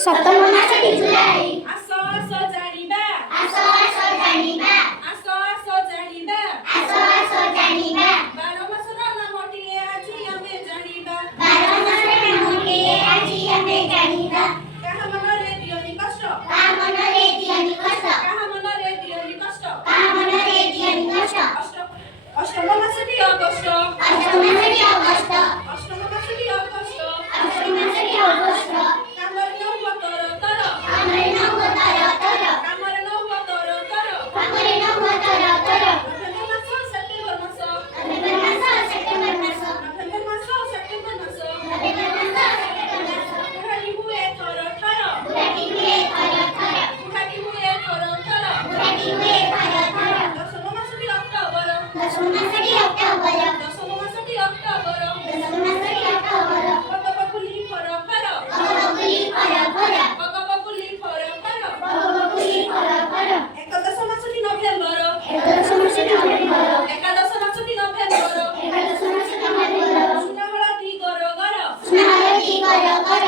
सप्तम मासटी जुलाई आस आस जानिबा आस आस जानिबा आस आस जानिबा आस आस जानिबा 12 मासर नामटिए आजी आमे जानिबा 12 मासर नामटिए आजी आमे जानिबा काहा मनरे दियनि कष्ट काहा मनरे दियनि कष्ट काहा मनरे दियनि कष्ट काहा मनरे दियनि कष्ट अष्टम मासटी अगस्ट अष्टम मासटी अगस्त अष्टम मासटी अगस्त अष्टम मासटी अगस्त कामर नौ तर तर कामर नौ तर तर कामर नौ तर तर कामर नौ तर तर नोभेम्बर मास सेप्टेम्बर मास नोभेम्बर मास सेप्टेम्बर मास नोभेम्बर मास सेप्टेम्बर मास नोभेम्बर मास सेप्टेम्बर मास बुढाटी हुए थर थर बुढाटी हुए थर थर बुढाटी हुए थर थर बुढाटी हुए थर थर दशम मासटी अक्टोबर दशम मासटी अक्टोबर दशम मासटी अक्टोबर दशम मासटी अक्टोबर बगबकुली फर फर बगबकुली फर फर बगबकुली फर फर बगबकुली फर फर एकादश मासटी नोभेम्बर एकादश मासटी नोभेम्बर एकादश मासटी नोभेम्बर एकादश मासटी नोभेम्बर सुनाहळदी गर गर स्नाहळदी गर गर